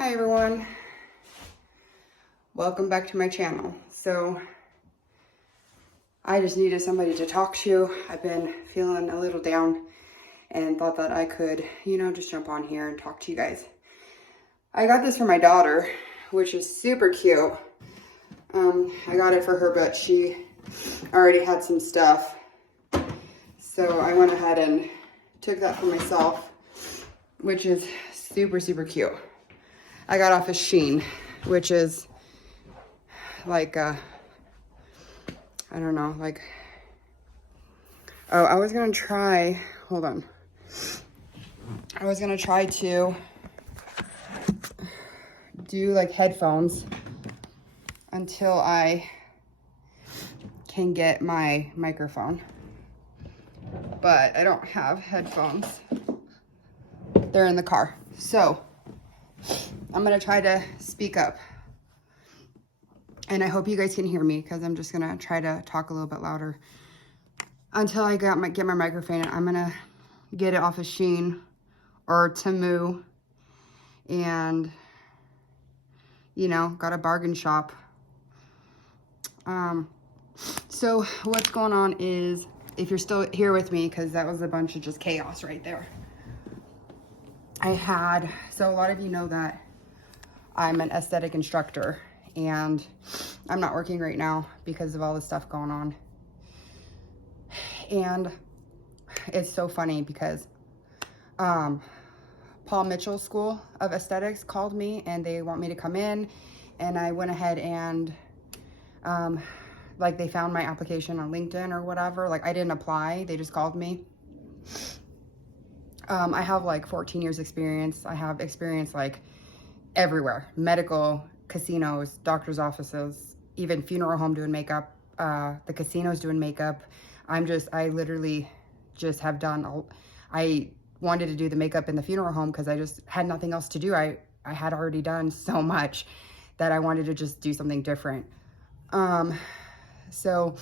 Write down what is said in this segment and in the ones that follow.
Hi everyone, welcome back to my channel. So I just needed somebody to talk to. I've been feeling a little down and thought that I could, just jump on here and talk to you guys. I got this for my daughter, which is super cute. I got it for her, but she already had some stuff. So I went ahead and took that for myself, which is super, super cute. I got off of Shein, which is like, I don't know, like, oh, I was gonna try, hold on. I was gonna try to do like headphones until I can get my microphone. But I don't have headphones. They're in the car. So I'm gonna try to speak up. And I hope you guys can hear me because I'm just gonna try to talk a little bit louder until I get my microphone. I'm gonna get it off of Shein or Temu, and got a bargain shop. So what's going on is, if you're still here with me, because that was a bunch of just chaos right there. So a lot of you know that I'm an aesthetic instructor, and I'm not working right now because of all the stuff going on. And it's so funny because Paul Mitchell's School of Aesthetics called me and they want me to come in, and I went ahead and they found my application on LinkedIn or whatever. Like, I didn't apply, they just called me. I have like 14 years experience. I have experience like everywhere: medical, casinos, doctor's offices, even funeral home doing makeup, the casinos doing makeup. I literally just have done, I wanted to do the makeup in the funeral home because I just had nothing else to do. I had already done so much that I wanted to just do something different. So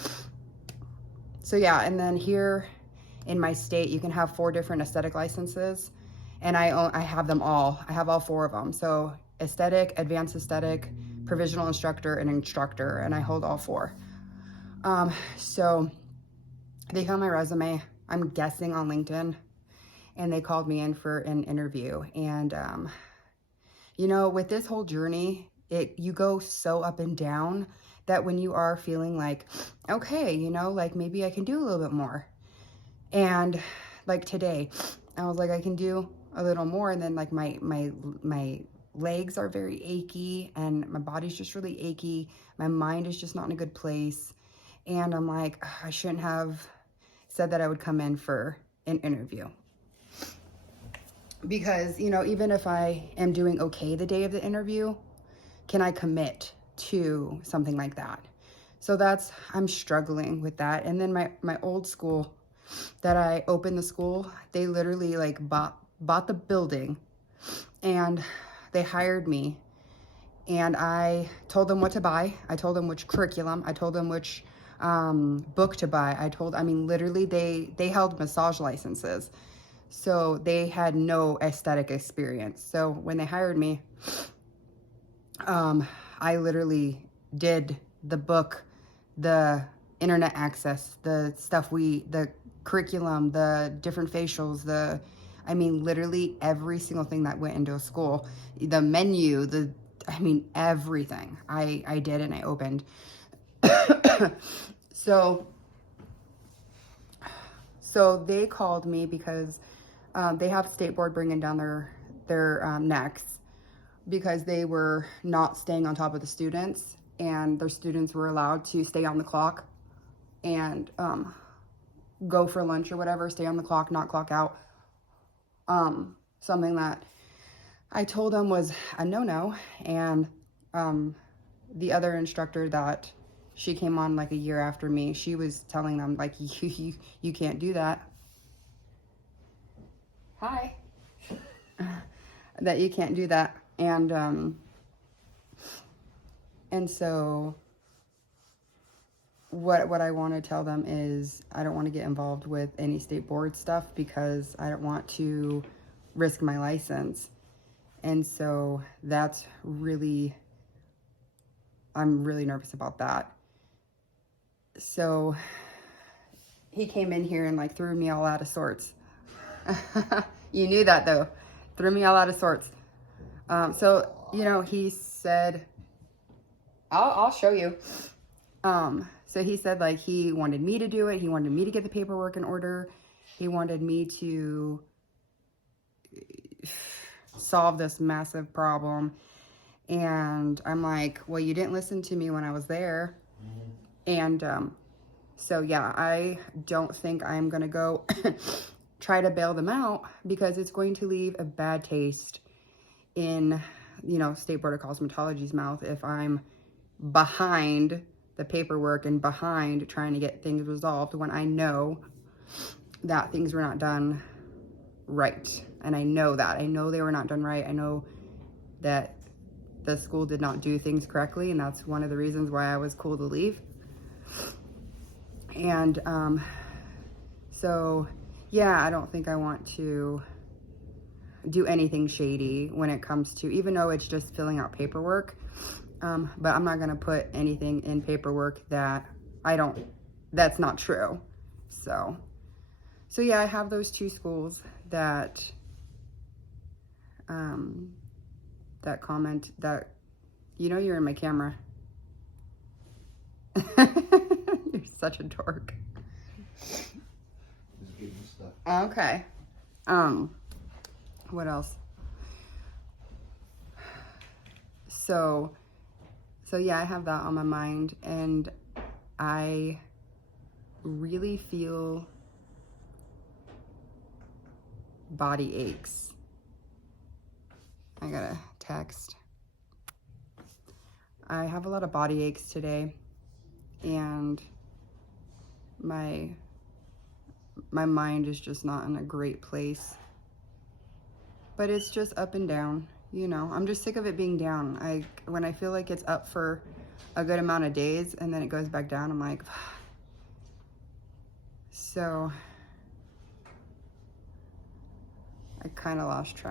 yeah, and then here in my state, you can have 4 different aesthetic licenses, and I have them all. I have all 4 of them. So aesthetic, advanced aesthetic, provisional instructor, and instructor, and I hold all 4. So they found my resume, I'm guessing on LinkedIn, and they called me in for an interview. And with this whole journey, you go so up and down that when you are feeling like, okay, like maybe I can do a little bit more. And like today, I was like, I can do a little more. And then like my legs are very achy and my body's just really achy. My mind is just not in a good place. And I'm like, I shouldn't have said that I would come in for an interview. Because, even if I am doing okay the day of the interview, can I commit to something like that? So I'm struggling with that. And then my old school that I opened the school, they literally like bought the building, and they hired me, and I told them what to buy. I told them which curriculum. I told them which book to buy. Literally they held massage licenses. So they had no aesthetic experience. So when they hired me, I literally did the book, the internet access, the stuff the curriculum, the different facials, literally every single thing that went into a school, the menu, everything I did, and I opened. So they called me because they have state board bringing down their necks because they were not staying on top of the students, and their students were allowed to stay on the clock and go for lunch or whatever, stay on the clock, not clock out. Something that I told them was a no-no. And the other instructor that she came on like a year after me, she was telling them like, you can't do that. Hi. That you can't do that. And so what I want to tell them is I don't want to get involved with any state board stuff because I don't want to risk my license. And so that's really, I'm really nervous about that. So he came in here and like threw me all out of sorts. You knew that though. Threw me all out of sorts. So, you know, he said, I'll show you. So he said like he wanted me to do it. He wanted me to get the paperwork in order. He wanted me to solve this massive problem. And I'm like, well, you didn't listen to me when I was there. And so yeah, I don't think I'm gonna go try to bail them out, because it's going to leave a bad taste in, you know, State Board of Cosmetology's mouth if I'm behind the paperwork and behind trying to get things resolved when I know that things were not done right. And I know that. I know they were not done right. I know that the school did not do things correctly, and that's one of the reasons why I was cool to leave. And so yeah, I don't think I want to do anything shady when it comes to, even though it's just filling out paperwork. But I'm not gonna put anything in paperwork that that's not true. So yeah, I have those two schools that that comment that, you know, you're in my camera. You're such a dork. Just give me stuff. Okay. What else? So yeah, I have that on my mind, and I really feel body aches. I got a text. I have a lot of body aches today, and my mind is just not in a great place. But it's just up and down, you know. I'm just sick of it being down. When I feel like it's up for a good amount of days and then it goes back down, I'm like, so I kind of lost track.